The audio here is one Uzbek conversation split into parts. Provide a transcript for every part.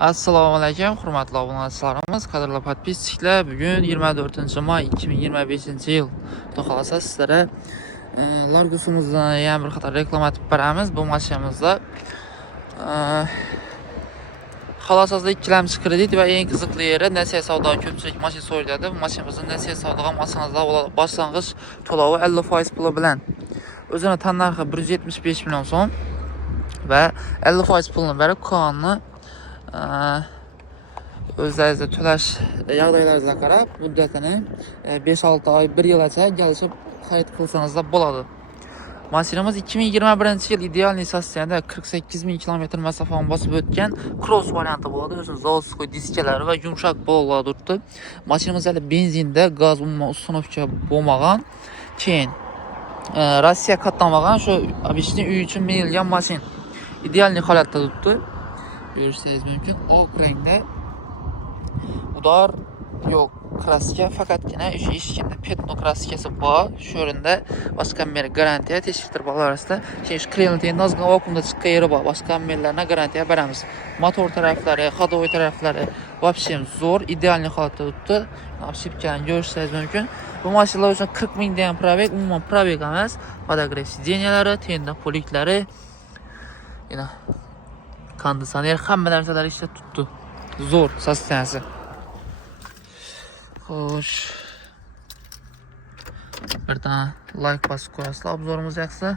Assalomu alaykum, hurmatli obunachilarimiz, qadrli podpisчиклар. Bugun 24-may 2025-yil. Xudo xolasa sizlarga Largus'imizdan yana bir qator reklama etib beramiz. Bu mashinamizda xolasazda ikkilamchi kredit va eng qiziqli yeri nasiya savdo ko'pchilik mashina so'raydi. Bu mashinamizda nasiya savdoga masanizda boshlang'ich to'lovi 50% puli bilan. O'zini tan narxi 175 million so'm va 50% pulni berib qonunni o'zlaringizni to'lash yog'daylaringizga qarab muddatini 5-6 oy 1 yilgacha kelishib xarid qilsangiz bo'ladi. Mashinamiz 2021-yil ideal sostenida 48 ming kilometr masofani bosib o'tgan cross varianti bo'ladi. O'sha zavodskiy diskalari va yumshoq bollar turibdi. Mashinamiz hali benzinda, gaz umuman ustunovka bo'lmagan. Keyin Rossiya qatnamagan shu obishni uy uchun minilgan mashina. Ideal holatda turibdi. Görürseniz mümkün. Oq rangda udar yo'q. Kraska faqatgina o'sha eshikda petno kraskasi bor. Shu o'rinda boshqa mer garantiya teshiktir bo'larsa, keyin klientning nozg'in vakuumda chiqqan yeri bor. Boshqa merlarga garantiya beramiz. Motor taraflari, xodovoy taraflari вообще zo'r, ideal holatda turibdi. Obshipkani ko'rishingiz mumkin. Bu mashinalar uchun 40 mingdan probeg, umuman probeg emas. Podogrev sideniyalari, tenda poliklari, yana konditsioner hamma narsalar ishlab turibdi. Zo'r sosteniyasi. Xo'sh. Birdan like bosib qo'yasizlar obzorimiz yaxshi.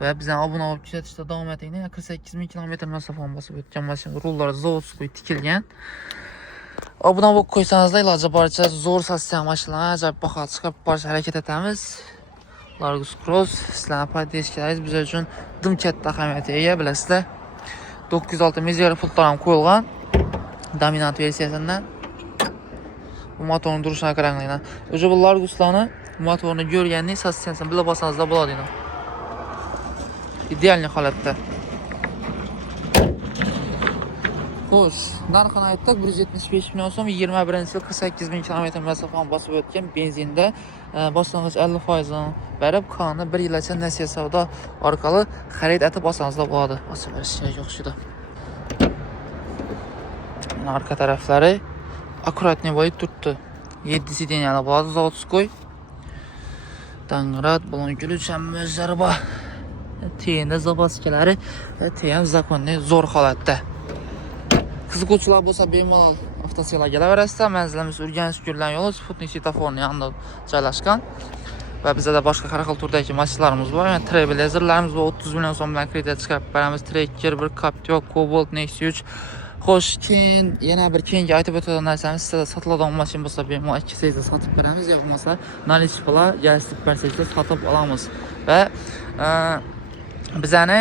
Va bizdan obuna bo'lib kuzatishda davom etinglar. 48 ming kilometr masofani bosib o'tgan mashina, rullar zavodskiy tikilgan. Obuna bo'lib qo'ysangizlar, iloji boricha zo'r sosteniyali mashinalarni ajoyib bahoga chiqarib borishga harakat etamiz. Largus Cross sizlarning podpishkalaringiz biz uchun dim katta ahamiyatga ega, bilasizlar. 906 meziyali pultlar ham qo'yilgan. Dominant versiyasidan. Bu motorning turishini qaranglar. O'sha bu Larguslarni motorni ko'rganning sosteniyasini bilib olsangizlar bo'ladi. Ideal holatda. Xo'sh, narxini aytdik, 175 million so'm, 21-yil 48 ming kilometr masofani bosib o'tgan benzinda boshlang'ich 50% berib, qonunni 1 yilgacha nasiya savdo orqali xarid etib olsangizlar bo'ladi. Osilishga o'xshaydi. Arka taraflari akkuratniy bo'lib turibdi. 7 sideniyali bo'ladi, zavodskiy. Dangrad, balon guluch ham o'zlari bor. Tenda zapaskalari ham zakonniy zo'r holatda. Qiziquvchilar bo'lsa bemalol avtoselga kelaverasizlar. Manzilimiz Urganch yo'ldan yo'l Sputnik svetoforning yonida joylashgan. Va bizda boshqa har xil turdagi mashinalarimiz bor. Yani Trailblazerlarimiz bor, 30 million so'm bilan kredit chiqarib beramiz. Tracker, bir Captiva, Cobalt, Nexus 3. Xo'sh, keyin yana bir keyingi aytib o'tadigan narsamiz, sizda sotiladigan mashina bo'lsa bemalol 2 saytda sotib beramiz, yoki bo'lmasa nalish bilan yasib bersangizlar sotib olamiz. Va bizani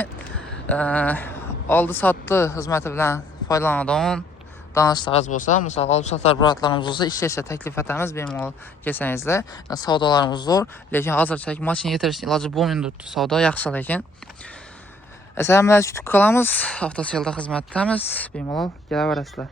oldi sotdi xizmati bilan foydalanadigan donishlaringiz bo'lsa, masalan, olib sotar biratlarimiz bo'lsa, ishlashga taklif etamiz, bemalol kelsangizlar. Savdolarimiz zo'r, lekin hozircha mashina yetirishning iloji bo'lmaydi. Savdo yaxshi, lekin Assalomu alaykum, kutib qolamiz. Avtoselda xizmatdamiz. Bemalol kelaverasizlar.